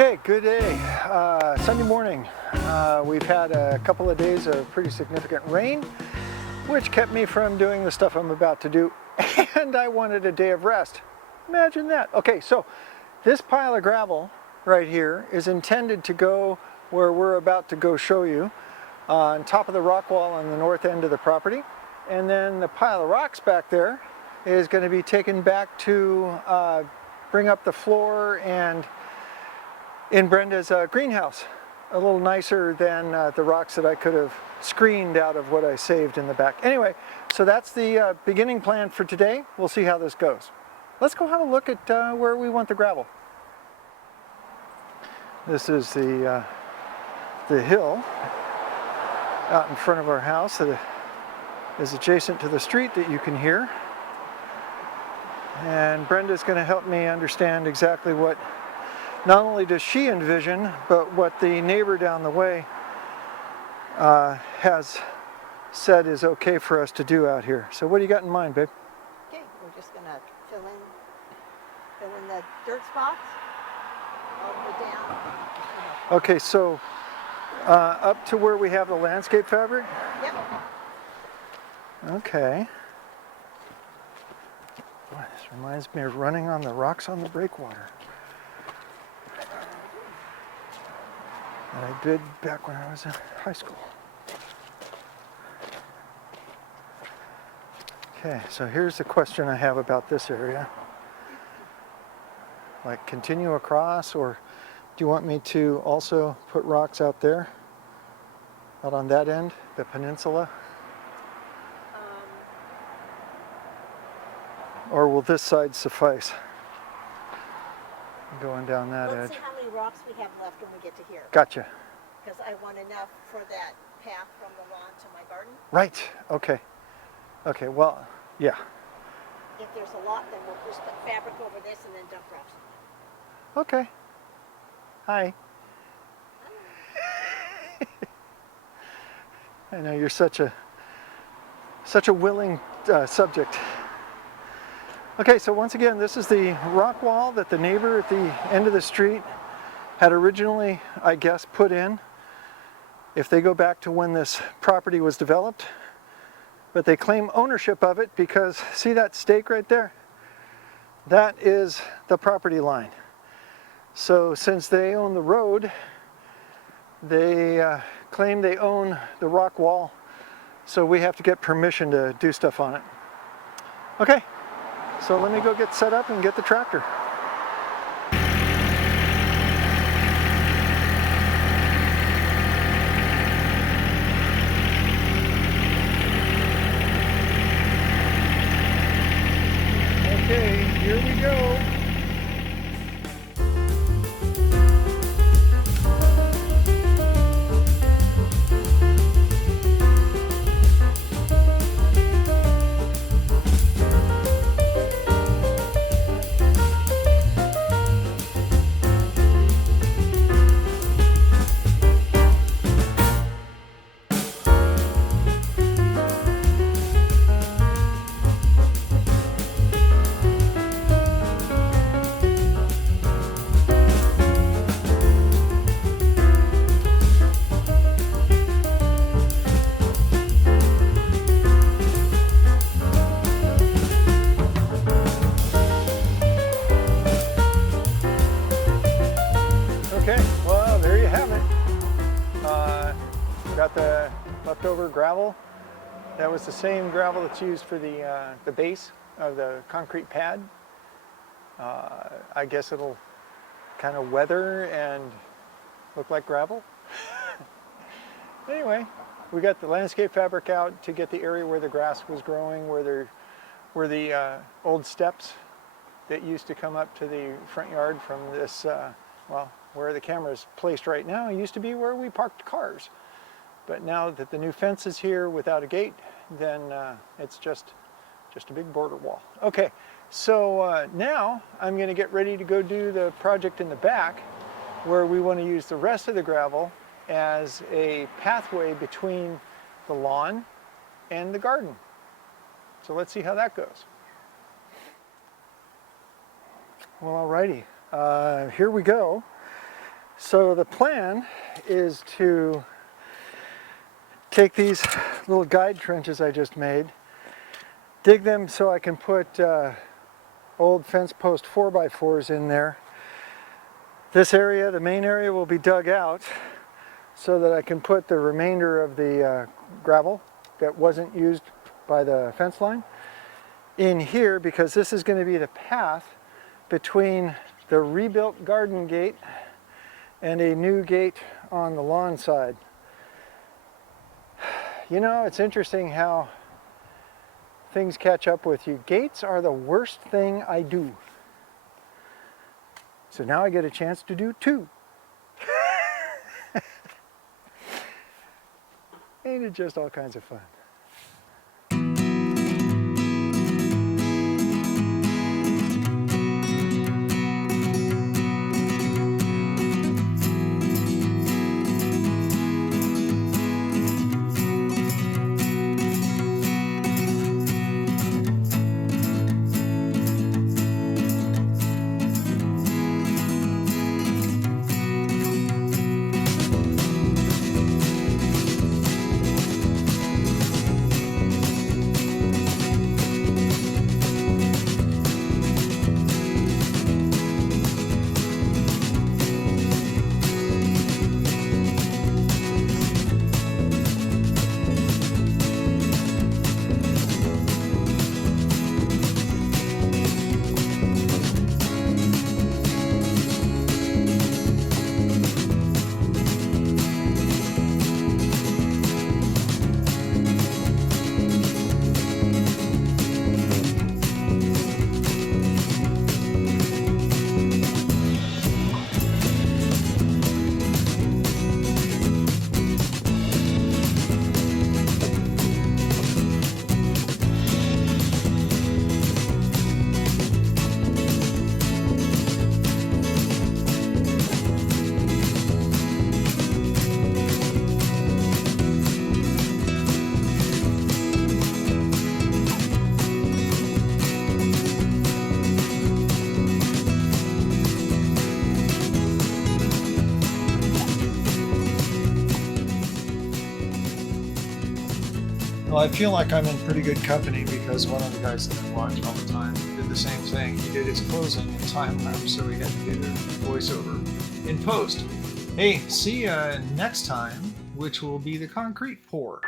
Okay, good day. Sunday morning. We've had a couple of days of pretty significant rain, which kept me from doing the stuff I'm about to do, and I wanted a day of rest. Imagine that. Okay, so this pile of gravel right here is intended to go where we're about to go show you, on top of the rock wall on the north end of the property. And then the pile of rocks back there is going to be taken back to bring up the floor and in Brenda's greenhouse, a little nicer than the rocks that I could have screened out of what I saved in the back. Anyway, so that's the beginning plan for today. We'll see how this goes. Let's go have a look at where we want the gravel. This is the hill out in front of our house that is adjacent to the street that you can hear. And Brenda's going to help me understand exactly what not only does she envision, but what the neighbor down the way has said is okay for us to do out here. So what do you got in mind, babe? Okay, we're just going to fill in the dirt spots all the way down. Okay, so up to where we have the landscape fabric? Yep. Okay. Boy, this reminds me of running on the rocks on the breakwater that I did back when I was in high school. Okay, so here's the question I have about this area. Like, continue across, or do you want me to also put rocks out there? Out on that end, the peninsula? Or will this side suffice? Going down that edge. Let's see how many rocks we have left when we get to here. Gotcha. Because I want enough for that path from the lawn to my garden. Right, okay. Okay, well, yeah. If there's a lot, then we'll just put fabric over this and then dump rocks. Okay. Hi. I know you're such a willing subject. Okay, so once again, this is the rock wall that the neighbor at the end of the street had originally, I guess, put in, if they go back to when this property was developed. But they claim ownership of it because, see that stake right there? That is the property line. So since they own the road, they claim they own the rock wall, so we have to get permission to do stuff on it. Okay. So let me go get set up and get the tractor. Okay, here we go. Okay, well, there you have it. Got the leftover gravel. That was the same gravel that's used for the base of the concrete pad. I guess it'll kind of weather and look like gravel. Anyway, we got the landscape fabric out to get the area where the grass was growing, where the old steps that used to come up to the front yard from this, well, where the camera is placed right now, it used to be where we parked cars. But now that the new fence is here without a gate, then it's just a big border wall. Okay, so now I'm going to get ready to go do the project in the back, where we want to use the rest of the gravel as a pathway between the lawn and the garden. So let's see how that goes. Well, alrighty, here we go. So the plan is to take these little guide trenches I just made, dig them so I can put old fence post 4x4s in there. This area, the main area, will be dug out so that I can put the remainder of the gravel that wasn't used by the fence line in here, because this is going to be the path between the rebuilt garden gate and a new gate on the lawn side. You know, it's interesting how things catch up with you. Gates are the worst thing I do. So now I get a chance to do two. Ain't it just all kinds of fun? Well, I feel like I'm in pretty good company because one of the guys that I watch all the time did the same thing. He did his closing in time-lapse, so he had to do the voiceover in post. Hey, see ya next time, which will be the concrete pour.